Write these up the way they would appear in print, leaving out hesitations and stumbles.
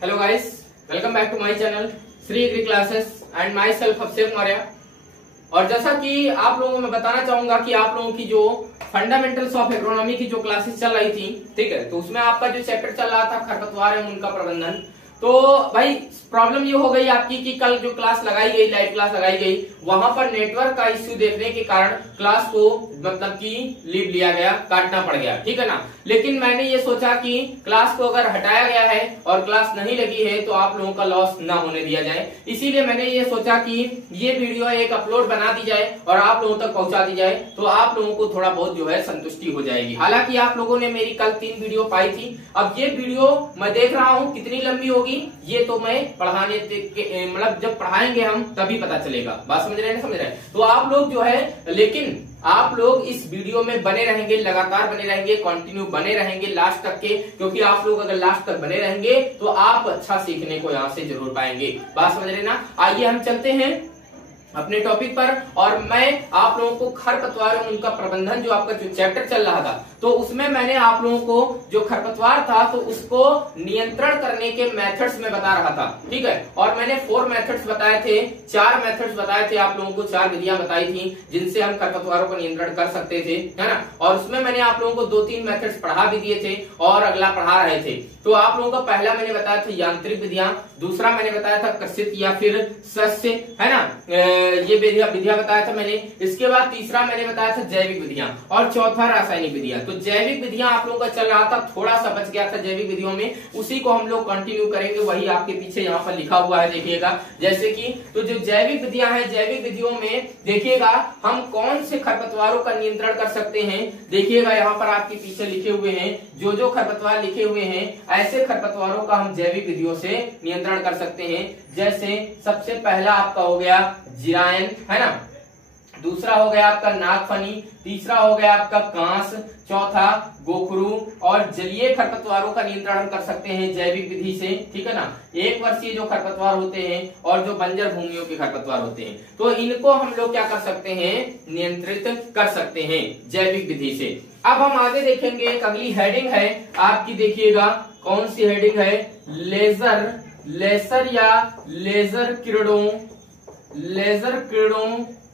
Hello guys, welcome back to my channel Shri agri classes and myself Abhishek Maurya. और जैसा कि आप लोगों को मैं बताना चाहूंगा कि आप लोगों की जो फंडामेंटल्स ऑफ एग्रोनॉमी की जो क्लासेस चल रही थी, ठीक है, तो उसमें आपका जो चैप्टर चल रहा था खरपतवार एवं उनका प्रबंधन। तो भाई प्रॉब्लम ये हो गई आपकी कि कल जो क्लास लगाई गई, लाइव क्लास लगाई गई, वहां पर नेटवर्क का इश्यू देखने के कारण क्लास को मतलब कि लीव लिया गया, काटना पड़ गया, ठीक है ना। लेकिन मैंने ये सोचा कि क्लास को अगर हटाया गया है और क्लास नहीं लगी है तो आप लोगों का लॉस ना होने दिया जाए, इसीलिए मैंने ये सोचा कि ये वीडियो एक अपलोड बना दी जाए और आप लोगों तक पहुंचा दी जाए, तो आप लोगों को थोड़ा बहुत जो है संतुष्टि हो जाएगी। हालांकि आप लोगों ने मेरी कल 3 वीडियो पाई थी, अब ये वीडियो मैं देख रहा हूँ कितनी लंबी होगी, ये तो मैं पढ़ाने मतलब जब पढ़ाएंगे हम तभी पता चलेगा। बात समझ रहे हैं, समझ रहे हैं? तो आप लोग जो है, लेकिन आप लोग इस वीडियो में बने रहेंगे, लगातार बने रहेंगे, कंटिन्यू बने रहेंगे लास्ट तक के, क्योंकि आप लोग अगर लास्ट तक बने रहेंगे तो आप अच्छा सीखने को यहाँ से जरूर पाएंगे। बात समझ रहे ना। आइए हम चलते हैं अपने टॉपिक पर, और मैं आप लोगों को खरपतवार और उनका प्रबंधन जो आपका जो चैप्टर चल रहा था, तो उसमें मैंने आप लोगों को जो खरपतवार था तो उसको नियंत्रण करने के मेथड्स में बता रहा था, ठीक है। और मैंने 4 मेथड्स बताए थे, 4 मेथड्स बताए थे आप लोगों को, 4 विधियां बताई थी जिनसे हम खरपतवारों का नियंत्रण कर सकते थे, है ना। और उसमें मैंने आप लोगों को 2-3 मेथड्स पढ़ा भी दिए थे और अगला पढ़ा रहे थे। तो आप लोगों को पहला मैंने बताया था यांत्रिक विधियां, दूसरा मैंने बताया था कृषित या फिर सस्य, है ना, ये विधियां बताया था मैंने। इसके बाद तीसरा मैंने बताया था जैविक विधियां और चौथा रासायनिक विधियां। तो जैविक विधियां आप लोगों का चल रहा था, थोड़ा सा बच गया था जैविक विधियों में, उसी को हम लोग कंटिन्यू करेंगे। वही आपके पीछे यहाँ पर लिखा हुआ है, देखिएगा। जैसे कि तो जो जैविक विधियां हैं, जैविक विधियों में देखिएगा हम कौन से खरपतवारों का नियंत्रण कर सकते हैं। देखिएगा यहाँ पर आपके पीछे लिखे हुए हैं, जो खरपतवार लिखे हुए हैं, ऐसे खरपतवारों का हम जैविक विधियों से नियंत्रण कर सकते हैं। जैसे सबसे पहला आपका हो गया जिरायन, है ना, दूसरा हो गया आपका नागफनी, तीसरा हो गया आपका कांस, चौथा गोखरू। और जलीय खरपतवारों का नियंत्रण हम कर सकते हैं जैविक विधि से, ठीक है ना। 1 वर्षीय जो खरपतवार होते हैं और जो बंजर भूमियों के खरपतवार होते हैं, तो इनको हम लोग क्या कर सकते हैं, नियंत्रित कर सकते हैं जैविक विधि से। अब हम आगे देखेंगे, एक अगली हेडिंग है आपकी, देखिएगा कौन सी हेडिंग है, लेजर या लेजर किरणों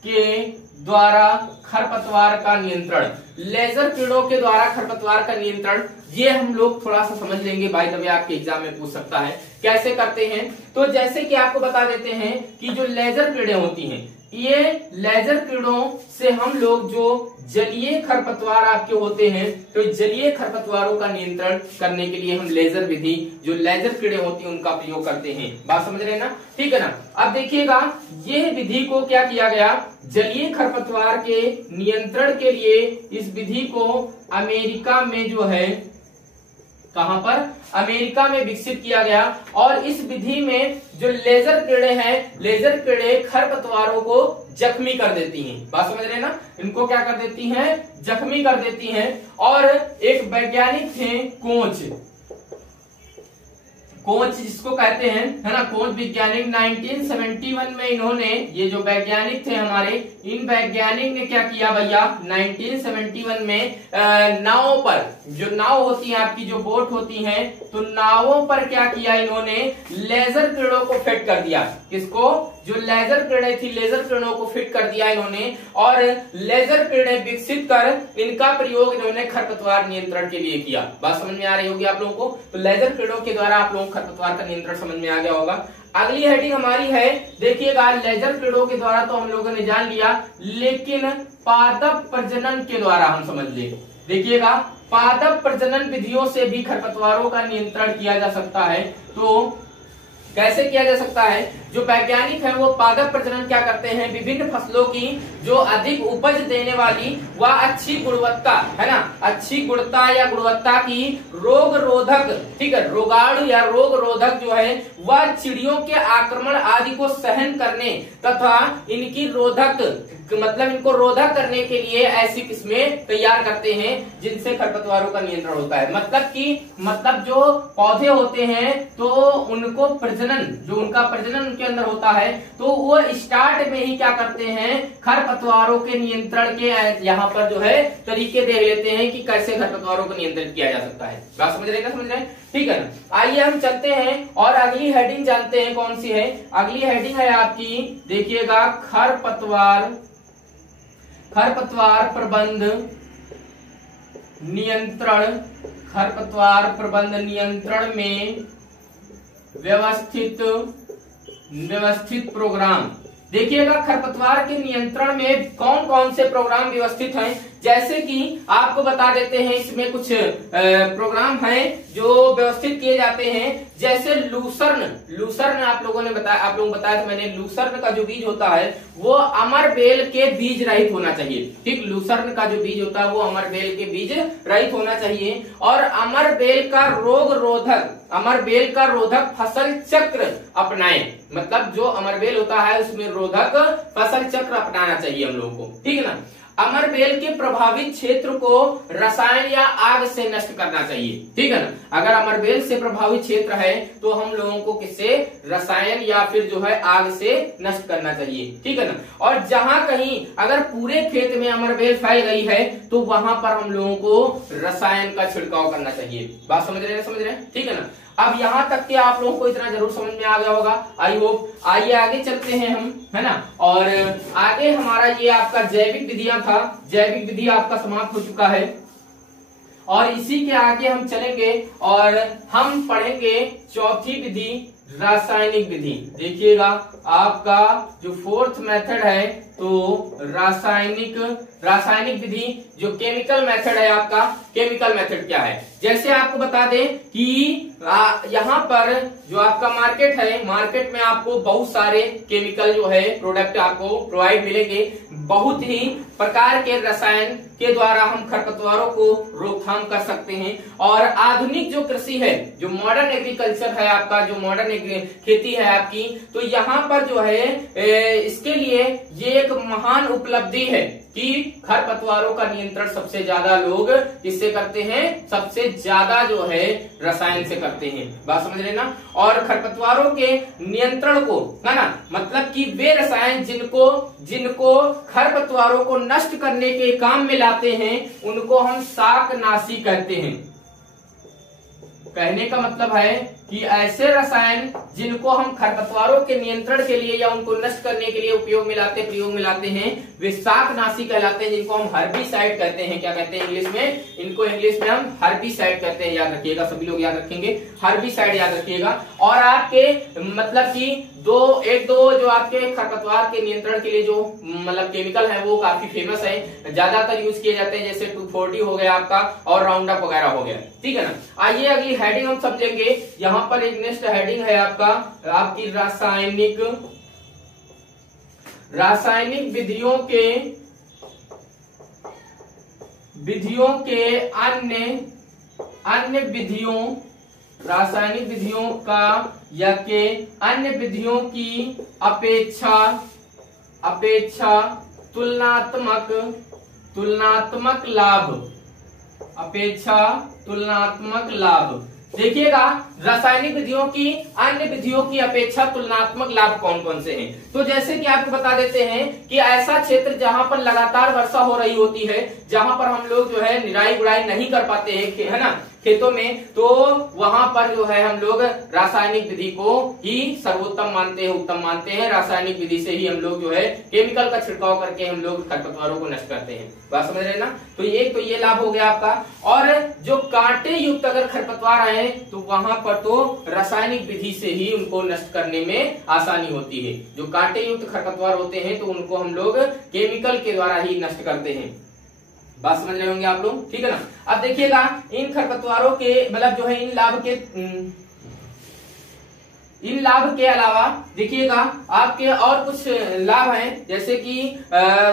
के द्वारा खरपतवार का नियंत्रण। लेजर किरणों के द्वारा खरपतवार का नियंत्रण, ये हम लोग थोड़ा सा समझ लेंगे, बाय द वे आपके एग्जाम में पूछ सकता है कैसे करते हैं। तो जैसे कि आपको बता देते हैं कि जो लेजर किरणें होती हैं, ये लेजर किरणों से हम लोग जो जलीय खरपतवार आपके होते हैं, तो जलीय खरपतवारों का नियंत्रण करने के लिए हम लेजर विधि, जो लेजर किरणें होती हैं, उनका प्रयोग करते हैं। बात समझ रहे हैं ना, ठीक है ना। अब देखिएगा ये विधि को क्या किया गया, जलीय खरपतवार के नियंत्रण के लिए इस विधि को अमेरिका में जो है, कहां पर, अमेरिका में विकसित किया गया। और इस विधि में जो लेजर किरणें हैं, लेजर किरणें खरपतवारों को जख्मी कर देती हैं। बात समझ रहे हैं ना, इनको क्या कर देती हैं, जख्मी कर देती हैं। और एक वैज्ञानिक थे कोच जिसको कहते हैं, है ना, कोच वैज्ञानिक, 1971 में इन्होंने, ये जो वैज्ञानिक थे हमारे, इन वैज्ञानिक ने क्या किया भैया, 1971 में नावों पर, जो नाव होती है आपकी, जो बोट होती हैं, तो नावों पर क्या किया इन्होंने, लेजर किरणों को फिट कर दिया। किसको, जो लेजर किरणें थी, लेजर किरणों को फिट कर दिया इन्होंने, और लेजर किरणें विकसित कर इनका प्रयोग इन्होंने खरपतवार नियंत्रण के लिए किया। बात समझ में आ रही होगी आप लोगों को। तो लेजर किरणों के द्वारा आप लोगों को खरपतवार का नियंत्रण समझ में आ गया होगा। अगली हेडिंग हमारी है, देखिएगा लेजर किरणों के द्वारा तो हम लोगों ने जान लिया, लेकिन पादप प्रजनन के द्वारा हम समझ ले। देखिएगा पादप प्रजनन विधियों से भी खरपतवारों का नियंत्रण किया जा सकता है। तो कैसे किया जा सकता है, जो वैज्ञानिक है वो पादप प्रजनन क्या करते हैं, विभिन्न फसलों की जो अधिक उपज देने वाली व अच्छी गुणवत्ता, है ना, अच्छी गुणवत्ता या गुणवत्ता की रोग रोधक, ठीक है, रोगाणु या रोग रोधक जो है वह चिड़ियों के आक्रमण आदि को सहन करने तथा इनकी रोधक, मतलब इनको रोधक करने के लिए ऐसी किस्में तैयार करते हैं जिनसे खरपतवारों का नियंत्रण होता है। मतलब जो पौधे होते हैं तो उनको प्रजनन, जो उनका प्रजनन उनके अंदर होता है, तो वो स्टार्ट में ही क्या करते हैं, खरपतवारों के नियंत्रण के यहाँ पर जो है तरीके देख लेते हैं कि कैसे खरपतवारों को नियंत्रित किया जा सकता है। बात समझ रहे हैं, समझ रहे हैं? ठीक है ना। आइए हम चलते हैं और अगली हेडिंग जानते हैं कौन सी है। अगली हेडिंग है आपकी, देखिएगा, खरपतवार प्रबंध नियंत्रण, खरपतवार प्रबंध नियंत्रण में व्यवस्थित प्रोग्राम। देखिएगा, खरपतवार के नियंत्रण में कौन कौन से प्रोग्राम व्यवस्थित हैं, जैसे कि आपको बता देते हैं, इसमें कुछ प्रोग्राम हैं जो व्यवस्थित किए जाते हैं, जैसे लूसर्न आप लोगों ने बताया, आप लोगों को बताया था मैंने, लूसर्न का जो बीज होता है वो अमरबेल के बीज रहित होना चाहिए। ठीक, लूसर्न का जो बीज होता है वो अमरबेल के बीज रहित होना चाहिए। और अमरबेल का रोधक फसल चक्र अपनाएं, मतलब जो अमरबेल होता है उसमें रोधक फसल चक्र अपनाना चाहिए हम लोगों को। ठीक है ना। अमरबेल के प्रभावित क्षेत्र को रसायन या आग से नष्ट करना चाहिए। ठीक है ना। अगर अमरबेल से प्रभावित क्षेत्र है तो हम लोगों को किससे, रसायन या फिर जो है आग से नष्ट करना चाहिए। ठीक है ना। और जहां कहीं अगर पूरे खेत में अमरबेल फैल गई है तो वहां पर हम लोगों को रसायन का छिड़काव करना चाहिए। बात समझ रहे हैं? ठीक है ना। अब यहाँ तक के आप लोगों को इतना जरूर समझ में आ गया होगा, आई होप। आइए आगे चलते हैं हम, है ना। और आगे हमारा ये आपका जैविक विधियां था, जैविक विधि आपका समाप्त हो चुका है और इसी के आगे हम चलेंगे और हम पढ़ेंगे चौथी विधि, रासायनिक विधि। देखिएगा, आपका जो फोर्थ मेथड है तो रासायनिक विधि, जो केमिकल मेथड है आपका, केमिकल मेथड क्या है, जैसे आपको बता दें कि यहाँ पर जो आपका मार्केट है, मार्केट में आपको बहुत सारे केमिकल जो है प्रोडक्ट आपको प्रोवाइड मिलेंगे। बहुत ही प्रकार के रसायन के द्वारा हम खरपतवारों को रोकथाम कर सकते हैं। और आधुनिक जो कृषि है, जो मॉडर्न एग्रीकल्चर है आपका, जो मॉडर्न खेती है आपकी, तो यहाँ पर जो है इसके लिए ये एक महान उपलब्धि है कि खरपतवारों का नियंत्रण सबसे ज्यादा लोग किससे करते हैं, सबसे ज्यादा जो है रसायन से करते हैं। बात समझ रहे ना। और खरपतवारों के नियंत्रण को, है ना, मतलब कि वे रसायन जिनको खरपतवारों को नष्ट करने के काम में लाते हैं उनको हम शाकनाशी कहते हैं। कहने का मतलब है कि ऐसे रसायन जिनको हम खरपतवारों के नियंत्रण के लिए या उनको नष्ट करने के लिए प्रयोग में लाते हैं वे शाकनाशी कहलाते हैं, जिनको हम हर्बिसाइड कहते हैं। क्या कहते हैं इंग्लिश में? इनको इंग्लिश में हम हर्बिसाइड कहते हैं। याद रखिएगा, सभी लोग याद रखेंगे, हर्बिसाइड याद रखिएगा। और आपके मतलब कि एक दो जो आपके खरपतवार के नियंत्रण के लिए जो मतलब केमिकल है वो काफी फेमस है, ज्यादातर यूज किए जाते हैं, जैसे 2,4-D हो गया आपका और राउंडअप वगैरह हो गया। ठीक है ना। आइए अगली हेडिंग हम समझेंगे। यहाँ पर एक नेक्स्ट हेडिंग है आपकी रासायनिक विधियों के अन्य विधियों, रासायनिक विधियों का या के अन्य विधियों की अपेक्षा तुलनात्मक लाभ। देखिएगा, रासायनिक विधियों की अन्य विधियों की अपेक्षा तुलनात्मक लाभ कौन कौन से हैं। तो जैसे कि आपको बता देते हैं कि ऐसा क्षेत्र जहां पर लगातार वर्षा हो रही होती है, जहां पर हम लोग जो है निराई गुड़ाई नहीं कर पाते हैं, है ना, खेतों में, तो वहां पर जो है हम लोग रासायनिक विधि को ही सर्वोत्तम मानते हैं, उत्तम मानते हैं। रासायनिक विधि से ही हम लोग जो है केमिकल का छिड़काव करके हम लोग खरपतवारों को नष्ट करते हैं। बात समझ रहे ना। तो ये लाभ हो गया आपका। और जो कांटे युक्त अगर खरपतवार आए तो वहां पर तो रासायनिक विधि से ही उनको नष्ट करने में आसानी होती है। जो कांटे युक्त खरपतवार होते हैं तो उनको हम लोग केमिकल के द्वारा ही नष्ट करते हैं। बात समझ रहे होंगे आप लोग, ठीक है ना। अब देखिएगा, इन खरपतवारों के मतलब जो है इन लाभ के अलावा देखिएगा आपके और कुछ लाभ हैं, जैसे कि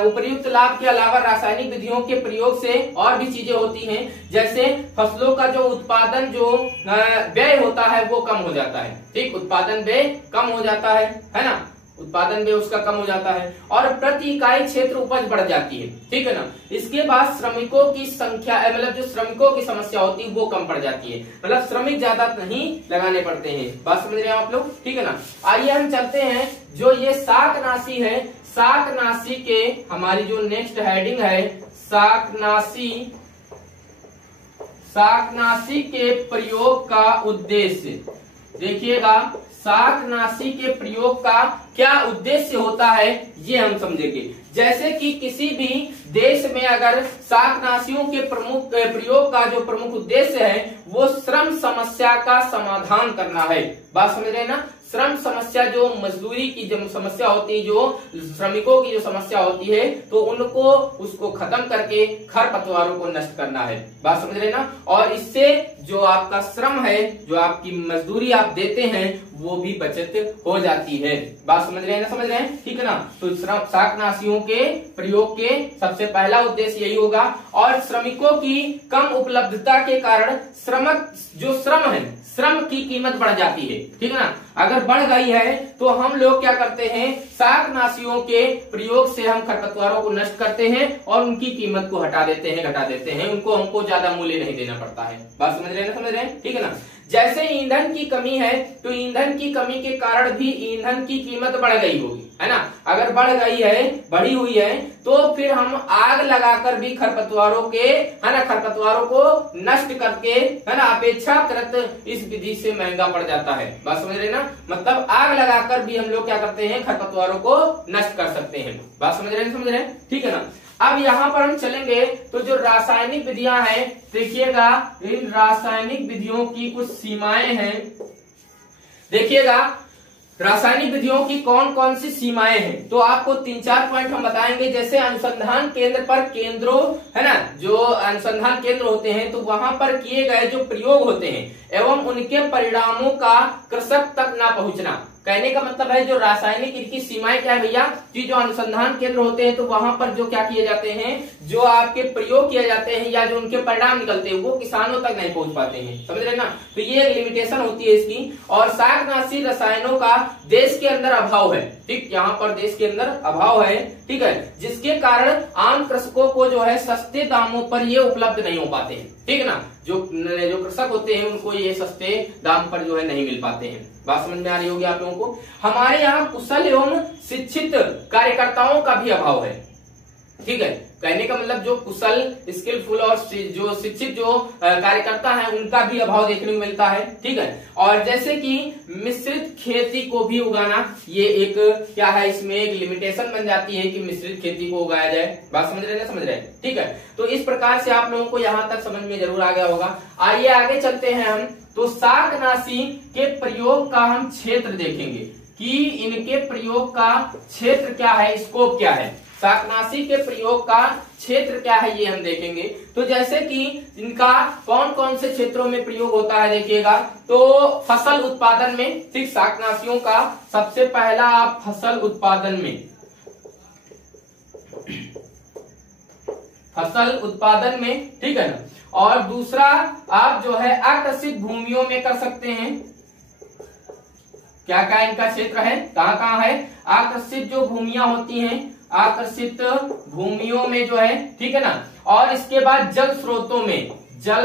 उपर्युक्त लाभ के अलावा रासायनिक विधियों के प्रयोग से और भी चीजें होती हैं, जैसे फसलों का जो उत्पादन जो व्यय होता है वो कम हो जाता है। ठीक, उत्पादन व्यय कम हो जाता है ना। उत्पादन भी उसका कम हो जाता है और प्रति इकाई क्षेत्र उपज बढ़ जाती है, ठीक है ना। इसके बाद श्रमिकों की संख्या मतलब जो श्रमिकों की समस्या होती है वो कम पड़ जाती है, मतलब श्रमिक ज्यादा नहीं लगाने पड़ते हैं। बात समझ रहे हैं आप लोग, ठीक है ना। आइए हम चलते हैं जो ये शाकनाशी है, शाकनाशी के हमारी जो नेक्स्ट हेडिंग है शाकनाशी के प्रयोग का उद्देश्य। देखिएगा शाकनाशी के प्रयोग का क्या उद्देश्य होता है ये हम समझेंगे। जैसे कि किसी भी देश में अगर शाकनाशियों के प्रयोग का जो प्रमुख उद्देश्य है वो श्रम समस्या का समाधान करना है। बात समझ रहे हैं ना। श्रम समस्या जो मजदूरी की जो समस्या होती है, जो श्रमिकों की जो समस्या होती है, तो उनको उसको खत्म करके खरपतवारों को नष्ट करना है। बात समझ रहे हैं ना। और इससे जो आपका श्रम है, जो आपकी मजदूरी आप देते हैं वो भी बचत हो जाती है। बात समझ रहे हैं ना, समझ रहे हैं, ठीक है ना। तो शाकनाशियों के प्रयोग के सबसे पहला उद्देश्य यही होगा। और श्रमिकों की कम उपलब्धता के कारण श्रम है, श्रम की कीमत बढ़ जाती है, ठीक है ना। अगर बढ़ गई है तो हम लोग क्या करते हैं, शाकनाशियों के प्रयोग से हम खरपतवारों को नष्ट करते हैं और उनकी कीमत को घटा देते हैं, उनको हमको ज्यादा मूल्य नहीं देना पड़ता है। बात समझ रहे हैं, समझ रहे हैं, ठीक है ना। जैसे ईंधन की कमी है तो ईंधन की कमी के कारण भी ईंधन की कीमत बढ़ गई होगी, है ना। अगर बढ़ी हुई है तो फिर हम आग लगाकर भी खरपतवारों को नष्ट करके, है ना, अपेक्षाकृत इस विधि से महंगा पड़ जाता है। बात समझ रहे हैं ना। मतलब आग लगाकर भी हम लोग क्या करते हैं, खरपतवारों को नष्ट कर सकते हैं। बात समझ रहे हैं, ठीक है ना। अब यहाँ पर हम चलेंगे तो जो रासायनिक विधियां हैं, देखिएगा इन रासायनिक विधियों की कुछ सीमाएं हैं। देखिएगा रासायनिक विधियों की कौन कौन सी सीमाएं हैं, तो आपको 3-4 पॉइंट हम बताएंगे। जैसे अनुसंधान केंद्र पर केंद्रों, है ना, जो अनुसंधान केंद्र होते हैं तो वहां पर किए गए जो प्रयोग होते हैं एवं उनके परिणामों का कृषक तक ना पहुंचना। कहने का मतलब है जो रासायनिक इनकी सीमाएं क्या है भैया, कि जो अनुसंधान केंद्र होते हैं तो वहां पर जो क्या किए जाते हैं, जो आपके प्रयोग किए जाते हैं या जो उनके परिणाम निकलते हैं वो किसानों तक नहीं पहुंच पाते हैं, समझ रहे ना। तो ये एक लिमिटेशन होती है इसकी। और शाकनाशी रसायनों का देश के अंदर अभाव है, ठीक, यहाँ पर देश के अंदर अभाव है, ठीक है, जिसके कारण आम कृषकों को जो है सस्ते दामों पर ये उपलब्ध नहीं हो पाते हैं, ठीक है ना। जो कृषक होते हैं उनको ये सस्ते दाम पर जो है नहीं मिल पाते हैं। बात समझ में आ रही होगी आप लोगों को। हमारे यहाँ कुशल एवं शिक्षित कार्यकर्ताओं का भी अभाव है, ठीक है। कहने का मतलब जो कुशल, स्किलफुल और जो शिक्षित जो कार्यकर्ता हैं उनका भी अभाव देखने को मिलता है, ठीक है। और जैसे कि मिश्रित खेती को भी उगाना, ये एक क्या है, इसमें एक लिमिटेशन बन जाती है कि मिश्रित खेती को उगाया जाए। बात समझ रहे हैं, समझ रहे हैं, ठीक है। तो इस प्रकार से आप लोगों को यहाँ तक समझ में जरूर आ गया होगा। आइए आगे चलते हैं हम, तो शाकनाशी के प्रयोग का हम क्षेत्र देखेंगे कि इनके प्रयोग का क्षेत्र क्या है, स्कोप क्या है। शाकनाशी के प्रयोग का क्षेत्र क्या है ये हम देखेंगे। तो जैसे कि इनका कौन कौन से क्षेत्रों में प्रयोग होता है देखिएगा, तो फसल उत्पादन में, ठीक, शाकनाशियों का सबसे पहला आप फसल उत्पादन में, ठीक है ना। और दूसरा आप जो है आकृषित भूमियों में कर सकते हैं। क्या क्या इनका क्षेत्र है, कहाँ है, आकृषित जो भूमियां होती हैं, आकर्षित भूमियों में जो है, ठीक है ना। और इसके बाद जल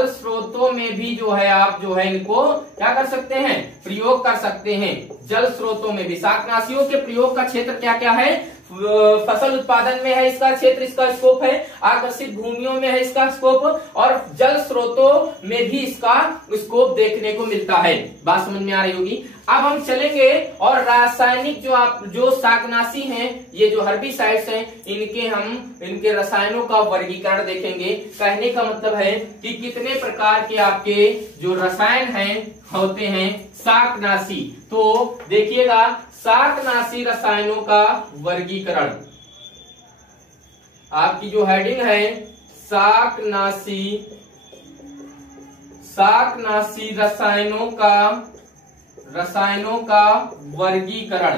स्रोतों में भी जो है आप जो है इनको क्या कर सकते हैं, प्रयोग कर सकते हैं। जल स्रोतों में भी शाकनाशियों के प्रयोग का क्षेत्र क्या क्या है, फसल उत्पादन में है इसका क्षेत्र, इसका स्कोप है, आकर्षित भूमियों में है इसका स्कोप, और जल स्रोतों में भी इसका स्कोप देखने को मिलता है। बात समझ में आ रही होगी। अब हम चलेंगे और रासायनिक जो शाकनाशी हैं, ये जो हर्बिसाइड्स हैं, इनके रसायनों का वर्गीकरण देखेंगे। कहने का मतलब है कि कितने प्रकार के आपके जो रसायन हैं होते हैं शाकनाशी। तो देखिएगा शाकनाशी रसायनों का वर्गीकरण, आपकी जो हेडिंग है शाकनाशी रसायनों का वर्गीकरण।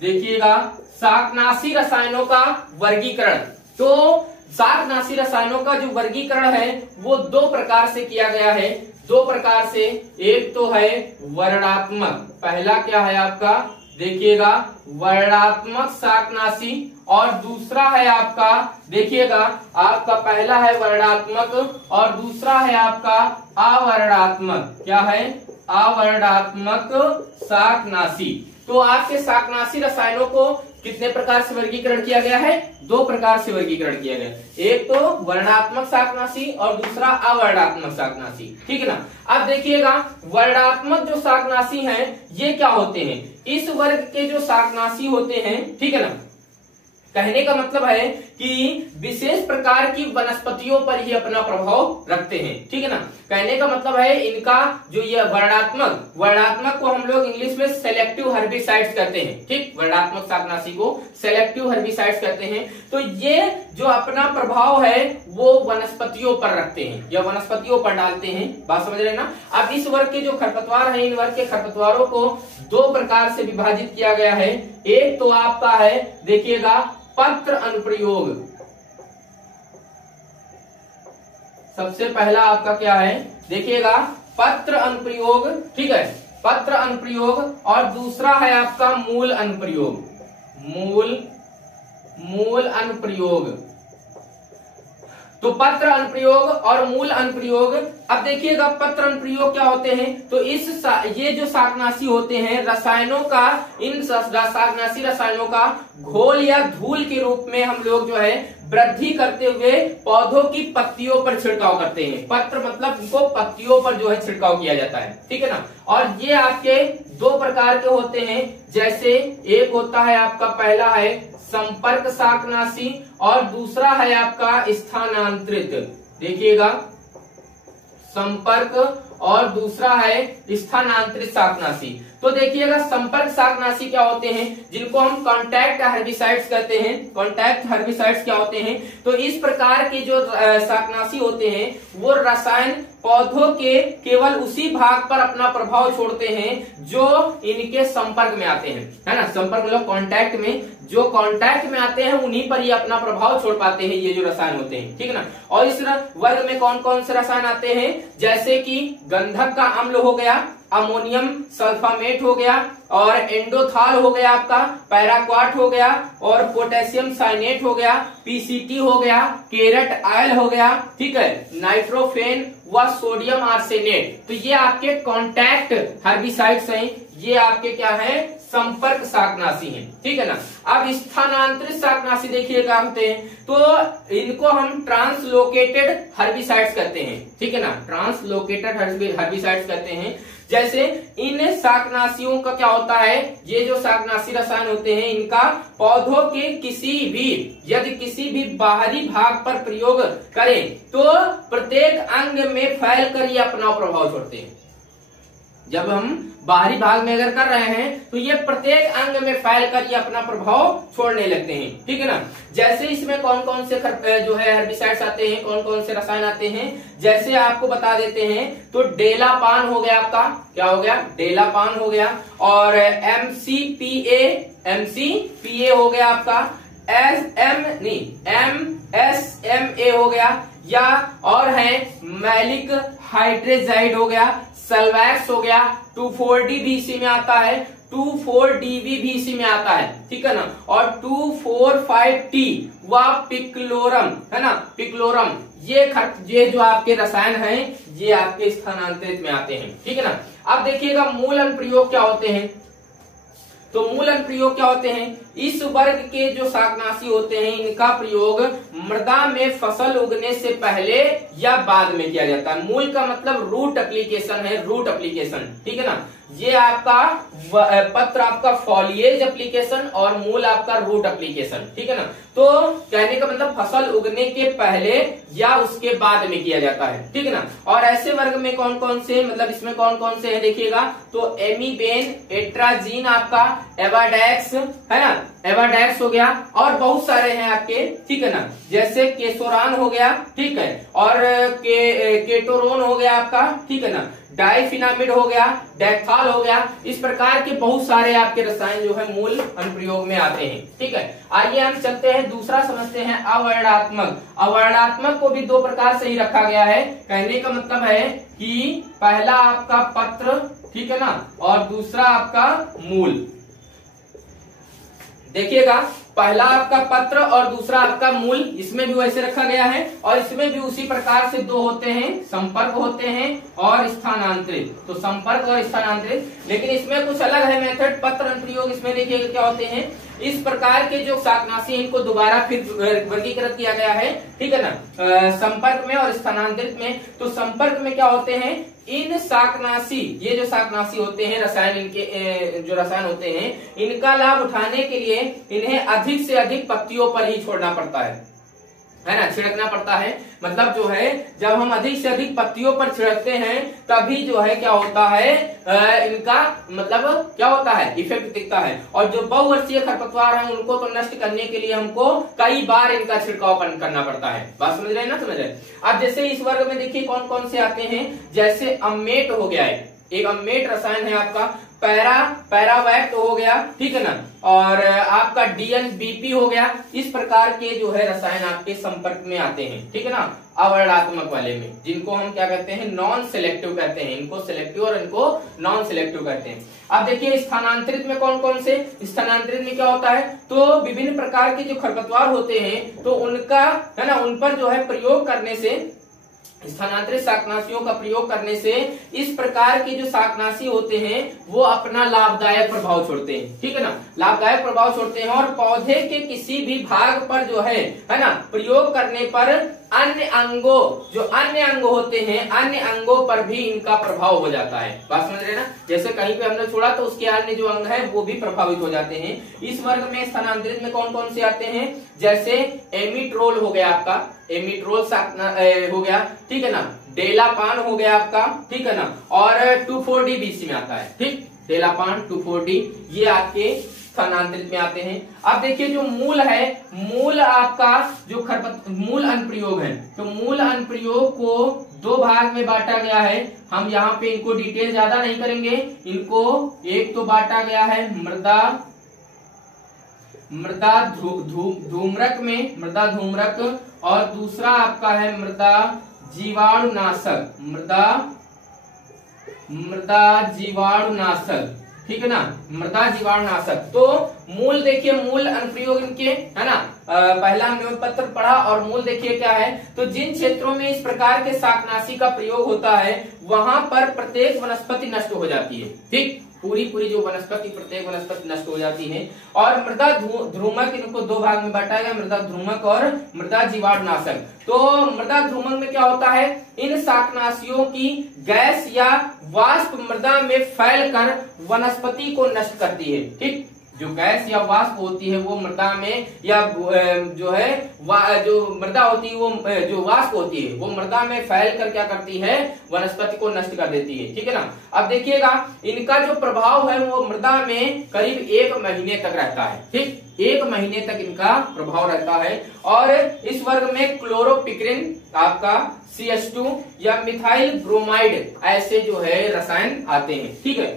देखिएगा शाकनाशी रसायनों का वर्गीकरण, तो शाकनाशी रसायनों का जो वर्गीकरण है वो 2 प्रकार से किया गया है। 2 प्रकार से, एक तो है वर्णात्मक, पहला क्या है आपका देखिएगा वर्णात्मक शाकनाशी, और दूसरा है आपका, देखिएगा आपका पहला है वर्णात्मक और दूसरा है आपका अवर्णात्मक। क्या है? अवर्णात्मक शाकनाशी। तो आपके शाकनाशी रसायनों को कितने प्रकार से वर्गीकरण किया गया है? 2 प्रकार से वर्गीकरण किया गया। एक तो वर्णात्मक शाकनाशी और दूसरा अवर्णात्मक शाकनाशी, ठीक है ना। अब देखिएगा वर्णात्मक जो शाकनाशी हैं ये क्या होते हैं? इस वर्ग के जो शाकनाशी होते हैं, ठीक है ना, कहने का मतलब है कि विशेष प्रकार की वनस्पतियों पर ही अपना प्रभाव रखते हैं, ठीक है ना। कहने का मतलब है इनका जो ये वर्णात्मक को हम लोग इंग्लिश में सेलेक्टिव हर्बिसाइड्स कहते हैं, ठीक। वर्णात्मक शाकनाशी को सेलेक्टिव हर्बिसाइड्स कहते हैं। तो ये जो अपना प्रभाव है वो वनस्पतियों पर रखते हैं या वनस्पतियों पर डालते हैं। बात समझ रहे हैं ना। अब इस वर्ग के जो खरपतवार है, इन वर्ग के खरपतवारों को 2 प्रकार से विभाजित किया गया है। एक तो आपका है, देखिएगा, पत्र अनुप्रयोग। सबसे पहला आपका क्या है? देखिएगा पत्र अनुप्रयोग, ठीक है, पत्र अनुप्रयोग। और दूसरा है आपका मूल अनुप्रयोग। मूल अनुप्रयोग। तो पत्र अनुप्रयोग और मूल अनुप्रयोग। अब देखिएगा पत्र अनुप्रयोग क्या होते हैं? तो ये जो शाकनाशी होते हैं रसायनों का, इन शाकनाशी रसायनों का घोल या धूल के रूप में हम लोग जो है वृद्धि करते हुए पौधों की पत्तियों पर छिड़काव करते हैं। पत्र मतलब इनको पत्तियों पर जो है छिड़काव किया जाता है, ठीक है ना। और ये आपके 2 प्रकार के होते हैं। जैसे एक होता है आपका, पहला है संपर्क शाकनाशी और दूसरा है आपका स्थानांतरित। देखिएगा संपर्क और दूसरा है स्थानांतरित शाकनाशी। तो देखिएगा संपर्क शाकनाशी क्या होते हैं? जिनको हम कॉन्टैक्ट हर्बिसाइड्स कहते हैं। कॉन्टैक्ट हर्बिसाइड्स क्या होते हैं? तो इस प्रकार के जो शाकनाशी होते हैं वो रसायन पौधों के केवल उसी भाग पर अपना प्रभाव छोड़ते हैं जो इनके संपर्क में आते हैं, है ना। संपर्क मतलब कांटेक्ट में, जो कांटेक्ट में आते हैं उन्हीं पर ही अपना प्रभाव छोड़ पाते हैं ये जो रसायन होते हैं, ठीक है ना। और इस वर्ग में कौन कौन से रसायन आते हैं? जैसे कि गंधक का अम्ल हो गया, अमोनियम सल्फामेट हो गया, और एंडोथाल हो गया आपका, पैराक्वाट हो गया, और पोटेशियम साइनेट हो गया, पीसीटी हो गया, केरट आयल हो गया, ठीक है, नाइट्रोफेन व सोडियम आर्सेनेट। तो ये आपके कॉन्टैक्ट हर्बिसाइड्स हैं। ये आपके क्या है? संपर्क शाकनाशी हैं, ठीक है ना। अब स्थानांतरित शाकनाशी देखिए क्या होते हैं? तो इनको हम ट्रांसलोकेटेड हर्बिसाइड्स कहते हैं, ठीक है ना। ट्रांसलोकेटेड हर्बिसाइड्स कहते हैं। जैसे इन शाकनाशियों का क्या होता है? ये जो शाकनाशी रसायन होते हैं इनका पौधों के यदि किसी भी बाहरी भाग पर प्रयोग करें तो प्रत्येक अंग में फैलकर ये अपना प्रभाव छोड़ते हैं। जब हम बाहरी भाग में अगर कर रहे हैं तो ये प्रत्येक अंग में फैलकर ये अपना प्रभाव छोड़ने लगते हैं, ठीक है ना। जैसे इसमें कौन कौन से जो है हर्बिसाइड्स आते हैं, कौन कौन से रसायन आते हैं, जैसे आपको बता देते हैं। तो डेलापान हो गया आपका, क्या हो गया? डेलापान हो गया। और एमसीपीए हो गया आपका, MSMA हो गया, या और है मैलिक हाइड्रेजाइड हो गया, सल्वैक्स हो गया, 2,4-D भी इसी में आता है, 2,4-DV भी इसी में आता है, ठीक है ना। और 2,4,5-T व पिक्लोरम, है ना, पिक्लोरम, ये जो आपके रसायन हैं ये आपके स्थानांतरित में आते हैं, ठीक है ना। अब देखिएगा मूल अनुप्रयोग क्या होते हैं? तो मूल अनुप्रयोग क्या होते हैं? इस वर्ग के जो शाकनाशी होते हैं इनका प्रयोग मृदा में फसल उगने से पहले या बाद में किया जाता है। मूल का मतलब रूट एप्लीकेशन है, रूट एप्लीकेशन, ठीक है ना। ये आपका पत्र आपका फॉलिएज एप्लीकेशन और मूल आपका रूट एप्लीकेशन, ठीक है ना। तो कहने का मतलब फसल उगने के पहले या उसके बाद में किया जाता है, ठीक है ना। और ऐसे वर्ग में कौन कौन से, मतलब इसमें कौन कौन से है देखिएगा। तो एमीबेन, एट्राजीन आपका, एवाडेक्स, है ना, एवाडेक्स हो गया, और बहुत सारे हैं आपके, ठीक है ना। जैसे केसोरान हो गया, ठीक है, और केटोरोन हो गया आपका, ठीक है ना, डाइफिनामिड हो गया, डेथाल हो गया। इस प्रकार के बहुत सारे आपके रसायन जो है मूल अनुप्रयोग में आते हैं, ठीक है। आइए हम चलते हैं, दूसरा समझते हैं अवर्णात्मक। अवर्णात्मक को भी 2 प्रकार से ही रखा गया है। कहने का मतलब है कि पहला आपका पत्र, ठीक है ना, और दूसरा आपका मूल। देखिएगा, पहला आपका पत्र और दूसरा आपका मूल, इसमें भी वैसे रखा गया है और इसमें भी उसी प्रकार से दो होते हैं, संपर्क होते हैं और स्थानांतरित। तो संपर्क और स्थानांतरित, लेकिन इसमें कुछ अलग है मेथड। पत्र अनुप्रयोग इसमें देखिएगा क्या होते हैं, इस प्रकार के जो शाकनाशी इनको दोबारा फिर वर्गीकृत किया गया है, ठीक है ना, संपर्क में और स्थानांतरित में। तो संपर्क में क्या होते हैं, इन शाकनाशी, ये जो शाकनाशी होते हैं रसायन, इनके जो रसायन होते हैं, इनका लाभ उठाने के लिए इन्हें अधिक से अधिक पत्तियों पर ही छोड़ना पड़ता है ना, छिड़कना पड़ता है। मतलब जो है जब हम अधिक से अधिक पत्तियों पर छिड़कते हैं तभी जो है क्या होता है, इनका मतलब क्या होता है, इफेक्ट दिखता है। और जो बहुवर्षीय खरपतवार हैं उनको तो नष्ट करने के लिए हमको कई बार इनका छिड़काव करना पड़ता है। बात समझ रहे हैं ना, समझ रहे। अब जैसे इस वर्ग में देखिए कौन कौन से आते हैं, जैसे अम्मेट हो गया है, एक अम्मेट रसायन है आपका, पैरावैक्ट हो गया, ठीक है ना, और आपका डीएनबीपी हो गया। इस प्रकार के जो है रसायन आपके संपर्क में आते हैं, ठीक है ना, अवर्णात्मक वाले में, जिनको हम क्या कहते हैं, नॉन सिलेक्टिव कहते हैं। इनको सिलेक्टिव और इनको नॉन सिलेक्टिव कहते हैं। अब देखिए स्थानांतरित में कौन कौन से, स्थानांतरित में क्या होता है, तो विभिन्न प्रकार के जो खरपतवार होते हैं तो उनका है ना, उन पर जो है प्रयोग करने से, स्थानांतरित शाकनाशियों का प्रयोग करने से इस प्रकार के जो शाकनाशी होते हैं वो अपना लाभदायक प्रभाव छोड़ते हैं, ठीक है ना, लाभदायक प्रभाव छोड़ते हैं। और पौधे के किसी भी भाग पर जो है ना, प्रयोग करने पर अन्य अंगों, जो अन्य अंग होते हैं, अन्य अंगों पर भी इनका प्रभाव हो जाता है। बात समझ रहे ना, जैसे कहीं पे हमने छोड़ा तो उसके अन्य जो अंग है वो भी प्रभावित हो जाते हैं। इस वर्ग में स्थानांतरित में कौन कौन से आते हैं, जैसे एमिट्रोल हो गया आपका, एमिट्रोल हो गया, ठीक है ना, डेलापान हो गया आपका, ठीक है ना, और 2,4-D बीसी में आता है, ठीक, डेलापान 2,4-D ये आपके स्थानांतरित में आते हैं। अब देखिए जो मूल है, मूल आपका जो मूल अनुप्रयोग है, तो मूल अनुप्रयोग को दो भाग में बांटा गया है। हम यहाँ पे इनको डिटेल ज्यादा नहीं करेंगे। इनको एक तो बांटा गया है मृदा धूम्रक में, मृदा धूम्रक, और दूसरा आपका है मृदा जीवाणुनाशक, मृदा जीवाणुनाशक, ठीक है ना, मृदा जीवाणुनाशक। तो मूल देखिए, मूल अनुप्रयोग इनके है ना, पहला हमने पत्र पढ़ा और मूल देखिए क्या है, तो जिन क्षेत्रों में इस प्रकार के शाकनाशी का प्रयोग होता है वहां पर प्रत्येक वनस्पति नष्ट हो जाती है, ठीक, पूरी जो वनस्पति, प्रत्येक वनस्पति नष्ट हो जाती है। और मृदा ध्रुमक, इनको दो भाग में बांटा गया, मृदा ध्रुमक और मृदा जीवाणुनाशक। तो मृदा ध्रुमक में क्या होता है, इन शाकनाशियों की गैस या वाष्प मृदा में फैलकर वनस्पति को नष्ट करती है, ठीक, जो गैस या वाष्प होती है वो मृदा में, या जो है जो मृदा होती है, वो जो वाष्प होती है वो मृदा में फैल कर क्या करती है, वनस्पति को नष्ट कर देती है, ठीक है ना। अब देखिएगा इनका जो प्रभाव है वो मृदा में करीब 1 महीने तक रहता है, ठीक, 1 महीने तक इनका प्रभाव रहता है। और इस वर्ग में क्लोरोपिक्रिन आपका CH2 या मिथाइल ब्रोमाइड ऐसे जो है रसायन आते हैं, ठीक है।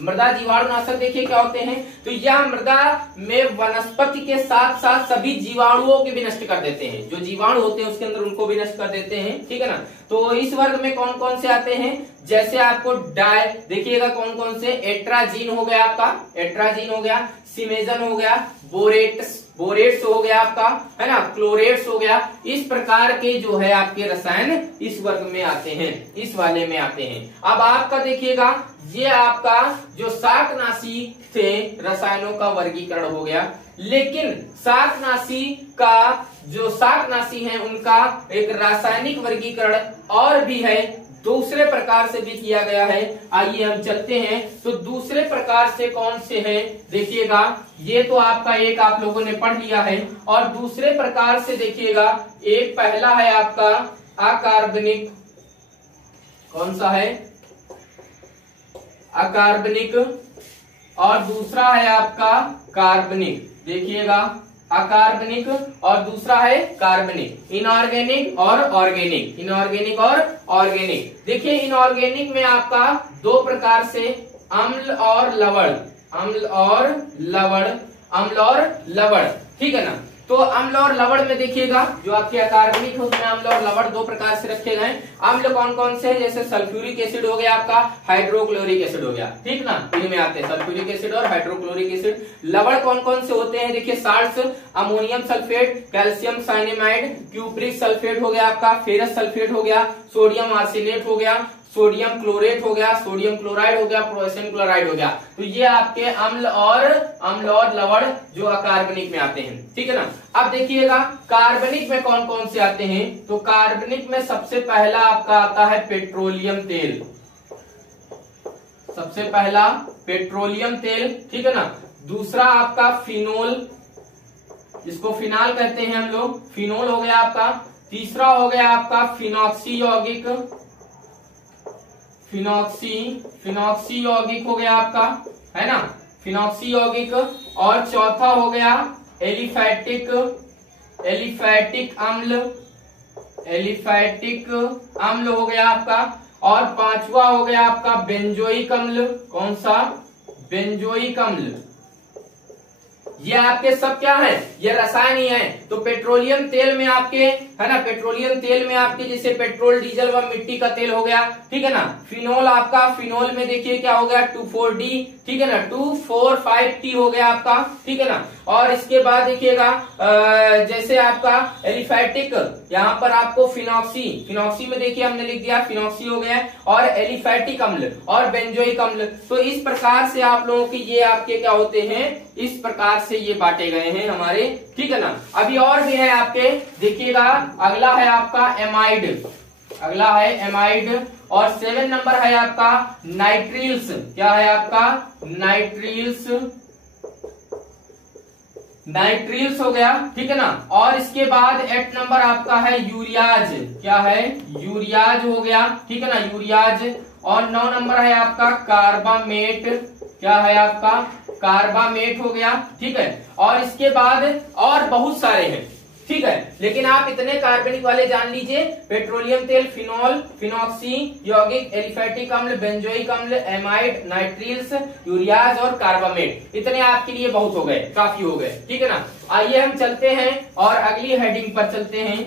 मृदा जीवाणुनाशक देखिए क्या होते हैं, तो यह मृदा में वनस्पति के साथ साथ सभी जीवाणुओं के भी नष्ट कर देते हैं, जो जीवाणु होते हैं उसके अंदर उनको भी नष्ट कर देते हैं, ठीक है ना। तो इस वर्ग में कौन कौन से आते हैं, जैसे आपको देखिएगा कौन कौन से, एट्राजीन हो गया आपका, एट्राजीन हो गया, सिमेजन हो गया, बोरेट्स हो गया आपका, है ना, क्लोरेट्स हो गया। इस प्रकार के जो है आपके रसायन इस वर्ग में आते हैं, इस वाले में आते हैं। अब आपका देखिएगा ये आपका जो शाकनाशी थे रसायनों का वर्गीकरण हो गया, लेकिन शाकनाशी का जो शाकनाशी है उनका एक रासायनिक वर्गीकरण और भी है, दूसरे प्रकार से भी किया गया है। आइए हम चलते हैं, तो दूसरे प्रकार से कौन से हैं देखिएगा, ये तो आपका एक आप लोगों ने पढ़ लिया है, और दूसरे प्रकार से देखिएगा एक पहला है आपका अकार्बनिक, कौन सा है, अकार्बनिक, और दूसरा है आपका कार्बनिक, देखिएगा अकार्बनिक और दूसरा है कार्बनिक, इनऑर्गेनिक और ऑर्गेनिक, इनऑर्गेनिक और ऑर्गेनिक। देखिए इनऑर्गेनिक में आपका दो प्रकार से अम्ल और लवण, अम्ल और लवण, अम्ल और लवण, ठीक है ना। तो अम्ल और लवण में देखिएगा जो आपके अकार्बनिक है उसमें अम्ल और लवण दो प्रकार से रखे गए। अम्ल कौन कौन से हैं, जैसे सल्फ्यूरिक एसिड हो गया आपका, हाइड्रोक्लोरिक एसिड हो गया, ठीक ना, इनमें आते हैं सल्फ्यूरिक एसिड और हाइड्रोक्लोरिक एसिड। लवण कौन कौन से होते हैं, देखिए salts, ammonium sulphate, calcium cyanamide, cupric sulphate हो गया आपका, फेरस सल्फेट हो गया, सोडियम आर्सेनेट हो गया, सोडियम क्लोरेट हो गया, सोडियम क्लोराइड हो गया, पोटेशियम क्लोराइड हो गया। तो ये आपके अम्ल और लवण जो अकार्बनिक में आते हैं, ठीक है ना। अब देखिएगा कार्बनिक में कौन कौन से आते हैं, तो कार्बनिक में सबसे पहला आपका आता है पेट्रोलियम तेल, सबसे पहला पेट्रोलियम तेल, ठीक है ना। दूसरा आपका फिनोल, जिसको फिनाल कहते हैं हम लोग, फिनोल हो गया आपका। तीसरा हो गया आपका फिनॉक्सी यौगिक, फिनॉक्सी यौगिक हो गया आपका, है ना, फिनॉक्सी यौगिक। और चौथा हो गया एलिफैटिक अम्ल हो गया आपका। और पांचवा हो गया आपका बेंजोइक अम्ल, कौन सा, बेंजोइक अम्ल। ये आपके सब क्या है, ये रसायन ही है। तो पेट्रोलियम तेल में आपके, है ना, पेट्रोलियम तेल में आपके जैसे पेट्रोल, डीजल व मिट्टी का तेल हो गया, ठीक है ना। फिनोल आपका, फिनोल में देखिए क्या हो गया 2,4-D, ठीक है ना, 2,4,5-T हो गया आपका, ठीक है ना। और इसके बाद देखिएगा जैसे आपका एलिफैटिक, यहाँ पर आपको फिनॉक्सी में देखिए हमने लिख दिया फिनॉक्सी हो गया, और एलिफैटिक अम्ल और बेंजोइक अम्ल। तो इस प्रकार से आप लोगों की ये आपके क्या होते हैं, इस प्रकार से ये बांटे गए हैं हमारे, ठीक है ना। अभी और भी है आपके, देखिएगा अगला है आपका एमाइड, अगला है एमाइड। और 7 नंबर है आपका नाइट्रिल्स, क्या है आपका नाइट्रिल्स हो गया, ठीक है ना। और इसके बाद 8 नंबर आपका है यूरियाज, क्या है, यूरियाज हो गया, ठीक है ना, यूरियाज। और 9 नंबर है आपका कार्बामेट, क्या है आपका कार्बामेट हो गया, ठीक है। और इसके बाद और बहुत सारे हैं, ठीक है, लेकिन आप इतने कार्बनिक वाले जान लीजिए, पेट्रोलियम तेल, फिनोल, फिनॉक्सी यौगिक, एलिफैटिक अम्ल, बेंजोइक अम्ल, एमाइड, नाइट्रिल्स, यूरियाज और कार्बामेट, इतने आपके लिए बहुत हो गए, काफी हो गए, ठीक है ना। आइए हम चलते हैं और अगली हेडिंग पर चलते हैं।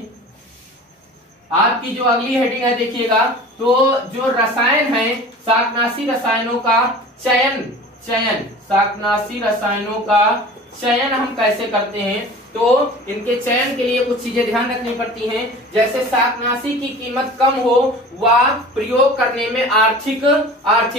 आपकी जो अगली हेडिंग है देखिएगा, तो जो रसायन है, शाकनाशी रसायनों का चयन, शाकनाशी रसायनों का चयन हम कैसे करते हैं, तो इनके चयन के लिए कुछ चीजें ध्यान रखनी पड़ती हैं। जैसे शाकनाशी की कीमत कम हो व प्रयोग करने में आर्थिक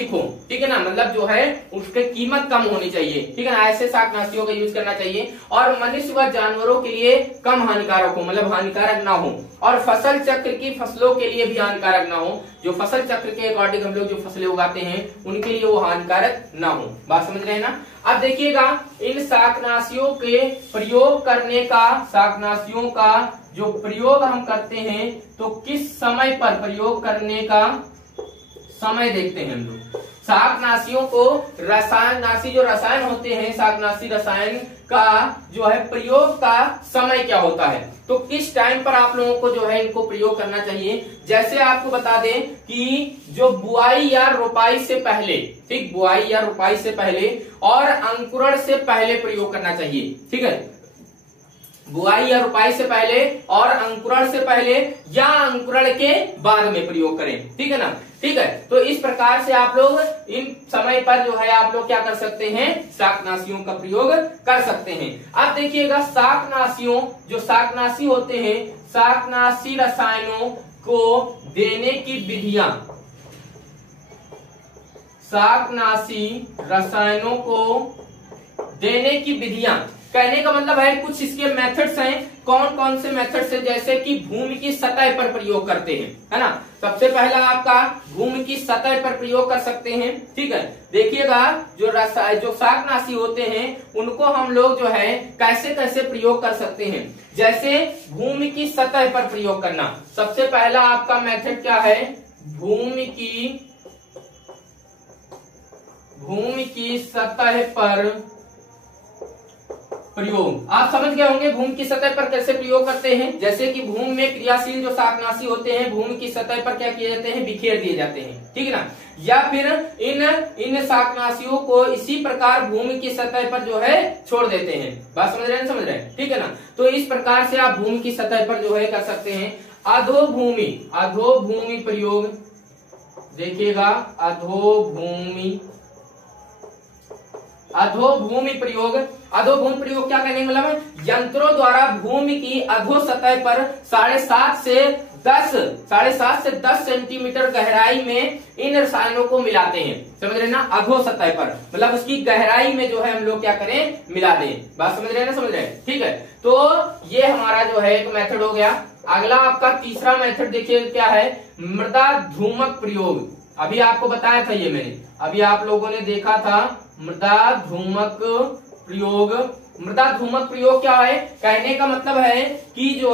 हो, ठीक है ना, मतलब जो है उसकी कीमत कम होनी चाहिए, ठीक है ना, ऐसे शाकनाशियों का यूज करना चाहिए। और मनुष्य व जानवरों के लिए कम हानिकारक हो, मतलब हानिकारक ना हो। और फसल चक्र की फसलों के लिए भी हानिकारक ना हो, जो फसल चक्र के अकॉर्डिंग हम लोग जो फसलें उगाते हैं उनके लिए वो हानिकारक ना हो, बात समझ रहे हैं ना। अब देखिएगा इन शाकनाशियों के प्रयोग करने का, शाकनाशियों का जो प्रयोग हम करते हैं तो किस समय पर प्रयोग करने का समय देखते हैं हम लोग। शाकनाशियों को, रसायननाशी जो रसायन होते हैं, शाकनाशी रसायन का जो है प्रयोग का समय क्या होता है, तो किस टाइम पर आप लोगों को जो है इनको प्रयोग करना चाहिए। जैसे आपको बता दें कि जो बुआई या रोपाई से पहले, ठीक, बुआई या रोपाई से पहले और अंकुरण से पहले प्रयोग करना चाहिए, ठीक है, बुआई या रोपाई से पहले और अंकुरण से पहले या अंकुरण के बाद में प्रयोग करें, ठीक है ना, ठीक है। तो इस प्रकार से आप लोग इन समय पर जो है आप लोग क्या कर सकते हैं, शाकनाशियों का प्रयोग कर सकते हैं। अब देखिएगा शाकनाशियों, जो शाकनाशी होते हैं, शाकनाशी रसायनों को देने की विधियां, शाकनाशी रसायनों को देने की विधियां, कहने का मतलब है कुछ इसके मेथड्स हैं। कौन कौन से मेथड्स हैं, जैसे कि भूमि की सतह पर प्रयोग करते हैं, है ना। सबसे पहला आपका भूमि की सतह पर प्रयोग कर सकते हैं, ठीक है। देखिएगा जो शाकनाशी होते हैं उनको हम लोग जो है कैसे कैसे प्रयोग कर सकते हैं। जैसे भूमि की सतह पर प्रयोग करना, सबसे पहला आपका मेथड क्या है, भूमि की सतह पर प्रयोग आप समझ गए होंगे भूमि की सतह पर कैसे प्रयोग करते हैं। जैसे कि भूमि में क्रियाशील जो शाकनाशी होते हैं भूमि की सतह पर क्या किए जाते हैं, बिखेर दिए जाते हैं, ठीक है ना। या फिर इन शाकनाशियों को इसी प्रकार भूमि की सतह पर जो है छोड़ देते हैं। बात समझ रहे हैं, समझ रहे हैं, ठीक है ना। तो इस प्रकार से आप भूमि की सतह पर जो है कर सकते हैं अधोभूमि प्रयोग। देखिएगा अधोभूमि प्रयोग क्या कहने का मतलब है, यंत्रों द्वारा भूमि की अधो सतह पर 7.5 से 10 सेंटीमीटर गहराई में इन रसायनों को मिलाते हैं। समझ रहे हैं ना, अधो सतह पर मतलब उसकी गहराई में जो है हम लोग क्या करें, मिला दें। बात समझ रहे हैं ना, समझ रहे हैं, ठीक है। तो ये हमारा जो है एक मेथड हो गया। अगला आपका तीसरा मेथड देखिए क्या है, मृदा धूमक प्रयोग। अभी आपको बताया था ये मैंने, अभी आप लोगों ने देखा था मृदा धूमक प्रयोग क्या है, कहने का मतलब है कि जो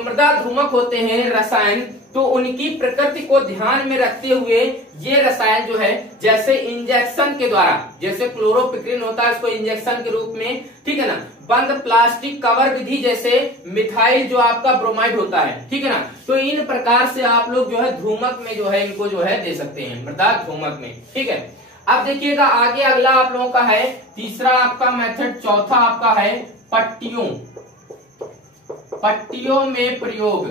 मृदा धूमक होते हैं रसायन, तो उनकी प्रकृति को ध्यान में रखते हुए ये रसायन जो है जैसे इंजेक्शन के द्वारा, जैसे क्लोरोपिक्रिन होता है उसको इंजेक्शन के रूप में, ठीक है ना, बंद प्लास्टिक कवर विधि जैसे मिथाइल जो आपका ब्रोमाइड होता है, ठीक है ना। तो इन प्रकार से आप लोग जो है धूमक में जो है इनको जो है दे सकते हैं, मृदा धूमक में, ठीक है। अब देखिएगा आगे अगला आप लोगों का है तीसरा आपका मेथड, चौथा आपका है पट्टियों में प्रयोग।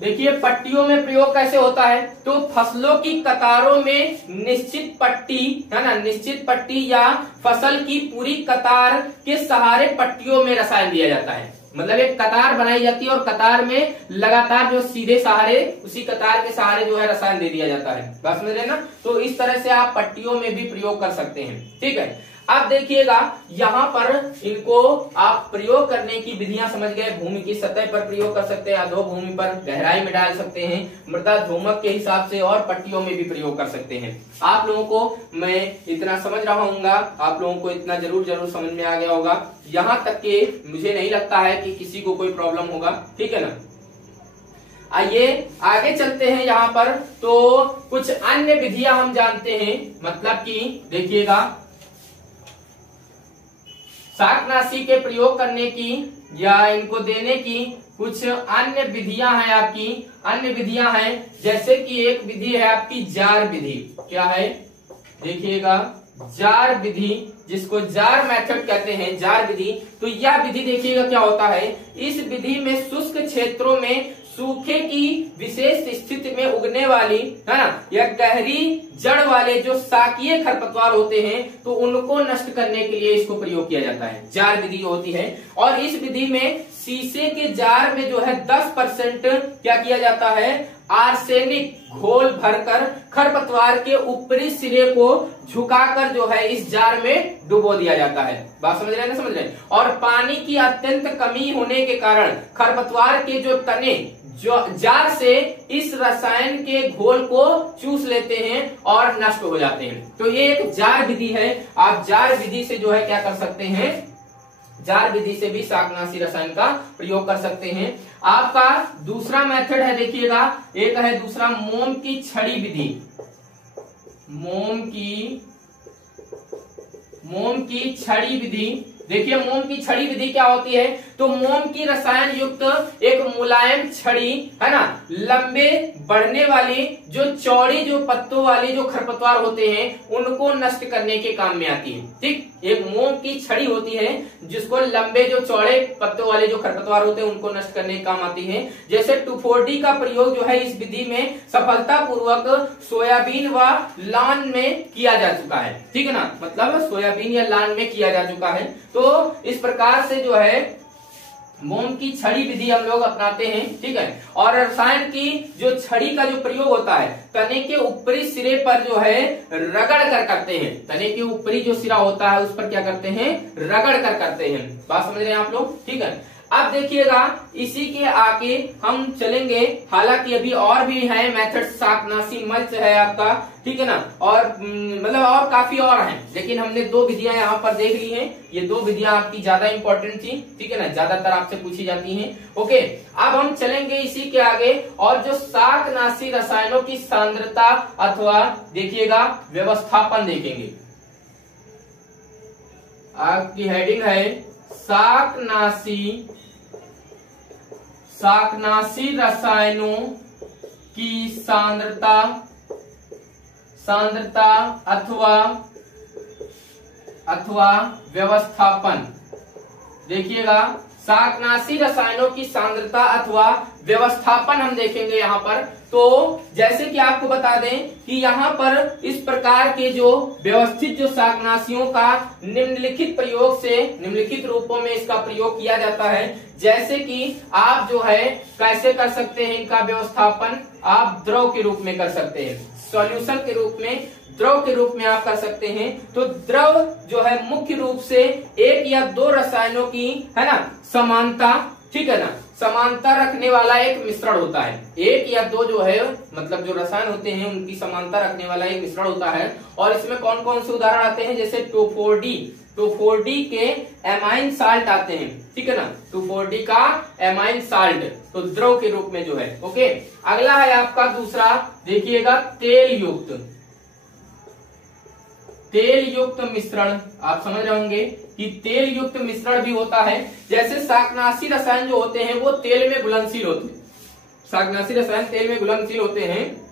देखिए पट्टियों में प्रयोग कैसे होता है, तो फसलों की कतारों में निश्चित पट्टी है ना, निश्चित पट्टी या फसल की पूरी कतार के सहारे पट्टियों में रसायन दिया जाता है। मतलब एक कतार बनाई जाती है और कतार में लगातार जो सीधे सहारे उसी कतार के सहारे जो है रसायन दे दिया जाता है। बस समझ रहे ना, तो इस तरह से आप पट्टियों में भी प्रयोग कर सकते हैं, ठीक है। अब देखिएगा यहाँ पर इनको आप प्रयोग करने की विधियां समझ गए। भूमि की सतह पर प्रयोग कर सकते हैं, अधोभूमि पर गहराई में डाल सकते हैं, मृदा धूमक के हिसाब से, और पट्टियों में भी प्रयोग कर सकते हैं। आप लोगों को मैं इतना समझ रहा हूँ, आप लोगों को इतना जरूर समझ में आ गया होगा। यहाँ तक कि मुझे नहीं लगता है कि किसी को कोई प्रॉब्लम होगा, ठीक है ना। आइए आगे चलते हैं। यहाँ पर तो कुछ अन्य विधियां हम जानते हैं, मतलब कि देखिएगा शाकनाशी के प्रयोग करने की या इनको देने की कुछ अन्य विधियां हैं आपकी, अन्य विधियां हैं। जैसे कि एक विधि है आपकी जार विधि। क्या है, देखिएगा जार विधि, जिसको जार मेथड कहते हैं, जार विधि। तो यह विधि देखिएगा क्या होता है, इस विधि में शुष्क क्षेत्रों में सूखे की विशेष स्थिति में उगने वाली है ना या गहरी जड़ वाले जो शाकीय खरपतवार होते हैं, तो उनको नष्ट करने के लिए इसको प्रयोग किया जाता है, जार विधि होती है। और इस विधि में शीशे के जार में जो है 10% क्या किया जाता है, आर्सेनिक घोल भरकर खरपतवार के ऊपरी सिरे को झुकाकर जो है इस जार में डुबो दिया जाता है। बात समझ रहे हैं ना, समझ रहे हैं। और पानी की अत्यंत कमी होने के कारण खरपतवार के जो तने जो जार से इस रसायन के घोल को चूस लेते हैं और नष्ट हो जाते हैं। तो ये एक जार विधि है। आप जार विधि से जो है क्या कर सकते हैं, जार विधि से भी शाकनाशी रसायन का प्रयोग कर सकते हैं। आपका दूसरा मेथड है, देखिएगा एक है दूसरा मोम की छड़ी विधि। मोम की छड़ी विधि, देखिए मोम की छड़ी विधि क्या होती है, तो मोम की रसायन युक्त एक मुलायम छड़ी है ना, लंबे बढ़ने वाली जो चौड़ी जो पत्तों वाली जो खरपतवार होते हैं उनको नष्ट करने के काम में आती है। ठीक, एक मोम की छड़ी होती है जिसको लंबे जो चौड़े पत्तों वाले जो खरपतवार होते हैं उनको नष्ट करने के काम आती है। जैसे 2,4-D का प्रयोग जो है इस विधि में सफलता पूर्वक सोयाबीन व लान में किया जा चुका है, ठीक है ना, मतलब सोयाबीन या लान में किया जा चुका है। तो इस प्रकार से जो है मोम की छड़ी विधि हम लोग अपनाते हैं, ठीक है। और रसायन की जो छड़ी का जो प्रयोग होता है तने के ऊपरी सिरे पर जो है रगड़ कर करते हैं, तने के ऊपरी जो सिरा होता है उस पर क्या करते हैं, रगड़ कर करते हैं। बात समझ रहे हैं आप लोग, ठीक है। अब देखिएगा इसी के आगे हम चलेंगे, हालांकि अभी और भी है मेथड, शाकनाशी मल्च है आपका, ठीक है ना, और मतलब और काफी और हैं, लेकिन हमने 2 विधियां यहाँ पर देख ली हैं। ये 2 विधियां आपकी ज्यादा इंपॉर्टेंट थी, ठीक है ना, ज्यादातर आपसे पूछी जाती हैं। ओके, अब हम चलेंगे इसी के आगे और जो शाकनाशी रसायनों की सांद्रता अथवा देखिएगा व्यवस्थापन देखेंगे। आपकी हेडिंग है शाकनाशी रसायनों की सांद्रता अथवा व्यवस्थापन। देखिएगा, शाकनाशी रसायनों की सांद्रता अथवा व्यवस्थापन हम देखेंगे यहाँ पर। तो जैसे कि आपको बता दें कि यहाँ पर इस प्रकार के जो व्यवस्थित जो शाकनाशियों का निम्नलिखित रूपों में इसका प्रयोग किया जाता है। जैसे कि आप जो है कैसे कर सकते हैं इनका व्यवस्थापन, आप द्रव के रूप में कर सकते हैं, सॉल्यूशन के रूप में, द्रव के रूप में आप कर सकते हैं। तो द्रव जो है मुख्य रूप से एक या दो रसायनों की, है ना, समानता, ठीक है ना, समानता रखने वाला एक मिश्रण होता है। एक या दो जो है मतलब जो रसायन होते हैं उनकी समानता रखने वाला एक मिश्रण होता है। और इसमें कौन कौन से उदाहरण आते हैं, जैसे 2,4-D के एमाइन साल्ट आते हैं, ठीक है ना, 2,4-D का एमाइन साल्ट, तो द्रव के रूप में जो है। ओके, अगला है आपका दूसरा, देखिएगा तेल युक्त मिश्रण। आप समझ रहे होंगे कि तेल युक्त मिश्रण भी होता है। जैसे शाकनाशी रसायन जो होते हैं वो तेल में घुलनशील होते हैं, शाकनाशी रसायन तेल में घुलनशील होते हैं,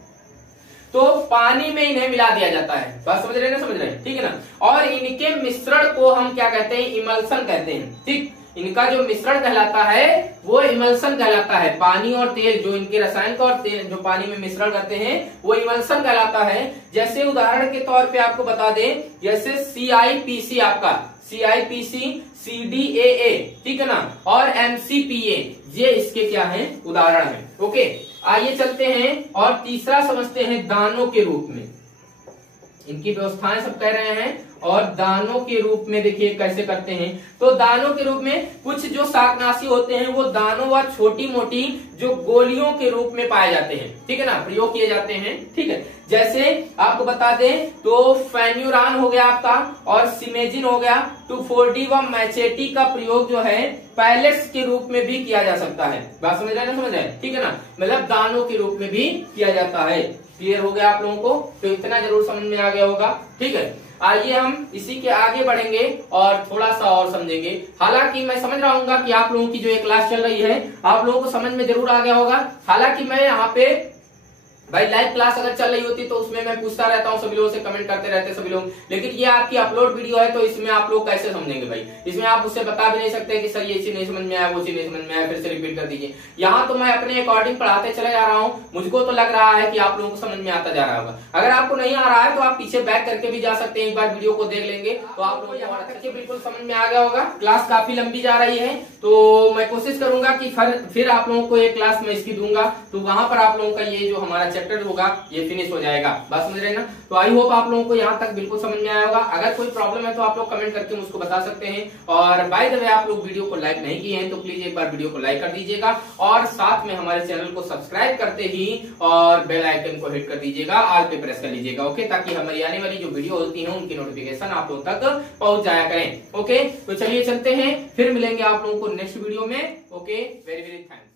तो पानी में इन्हें मिला दिया जाता है। बात समझ रहे हैं ना, समझ रहे हैं, ठीक है ना। और इनके मिश्रण को हम क्या कहते हैं, इमल्सन कहते हैं, ठीक। इनका जो मिश्रण कहलाता है वो इमल्सन कहलाता है। पानी और तेल जो इनके रसायन का और तेल जो पानी में मिश्रण करते हैं वो इमल्सन कहलाता है। जैसे उदाहरण के तौर पे आपको बता दें, जैसे CIPC, आपका CIPC, CDAA, ठीक है ना, और MCPA, ये इसके क्या हैं, उदाहरण हैं। ओके, आइए चलते हैं और तीसरा समझते हैं दानों के रूप में। इनकी व्यवस्थाएं सब कह रहे हैं और दानों के रूप में देखिए कैसे करते हैं। तो दानों के रूप में कुछ जो शाकनाशी होते हैं वो दानों व छोटी मोटी जो गोलियों के रूप में पाए जाते हैं, ठीक है ना, प्रयोग किए जाते हैं, ठीक है। जैसे आपको बता दें तो फेन्यूरान हो गया आपका और सिमेजिन हो गया, 2,4-D व मैचेटी का प्रयोग जो है पैलेट्स के रूप में भी किया जा सकता है। बात समझ रहे हैं ना, समझ रहे हैं, ठीक है ना, मतलब दानों के रूप में भी किया जाता है। क्लियर हो गया आप लोगों को, तो इतना जरूर समझ में आ गया होगा, ठीक है। आइए हम इसी के आगे बढ़ेंगे और थोड़ा सा और समझेंगे। हालांकि मैं समझ रहा हूँ कि आप लोगों की जो ये क्लास चल रही है आप लोगों को समझ में जरूर आ गया होगा। हालांकि मैं यहाँ पे भाई लाइव क्लास अगर चल रही होती तो उसमें मैं पूछता रहता हूँ, सभी लोगों से कमेंट करते रहते सभी लोग, लेकिन ये आपकी अपलोड वीडियो है तो इसमें आप लोग कैसे समझेंगे भाई। इसमें आप उससे बता भी नहीं सकते कि सर ये चीज नहीं समझ में आया, वो चीज नहीं समझ में आया, फिर से रिपीट कर दीजिए। यहाँ तो मैं अपने अकॉर्डिंग पढ़ाते चले जा रहा हूँ, मुझको तो लग रहा है कि आप लोगों को समझ में आता जा रहा होगा। अगर आपको नहीं आ रहा है तो आप पीछे बैक करके भी जा सकते हैं, एक बार वीडियो को देख लेंगे तो आप लोग यहाँ तक बिल्कुल समझ में आ गया होगा। क्लास काफी लंबी जा रही है तो मैं कोशिश करूंगा कि फिर आप लोगों को एक क्लास में इसकी दूंगा, तो वहां पर आप लोगों का ये जो हमारा चैप्टर होगा ये फिनिश हो जाएगा। बात समझ रहे हैं ना। तो आई होप आप लोगों को यहाँ तक बिल्कुल समझ में आया होगा। अगर कोई प्रॉब्लम है तो आप लोग कमेंट करके मुझको बता सकते हैं। और बाय द वे आप लोग वीडियो को लाइक नहीं किए हैं तो प्लीज एक बार वीडियो को लाइक कर दीजिएगा और साथ में हमारे चैनल को सब्सक्राइब करते ही और बेल आइकन को हिट कर दीजिएगा, ऑल पे प्रेस कर लीजिएगा। ओके, ताकि हमारी आने वाली जो वीडियो होती है उनकी नोटिफिकेशन आप लोग तक पहुंच जाया करें। ओके, तो चलिए चलते हैं, फिर मिलेंगे आप लोगों को नेक्स्ट वीडियो में। Okay, very very thanks.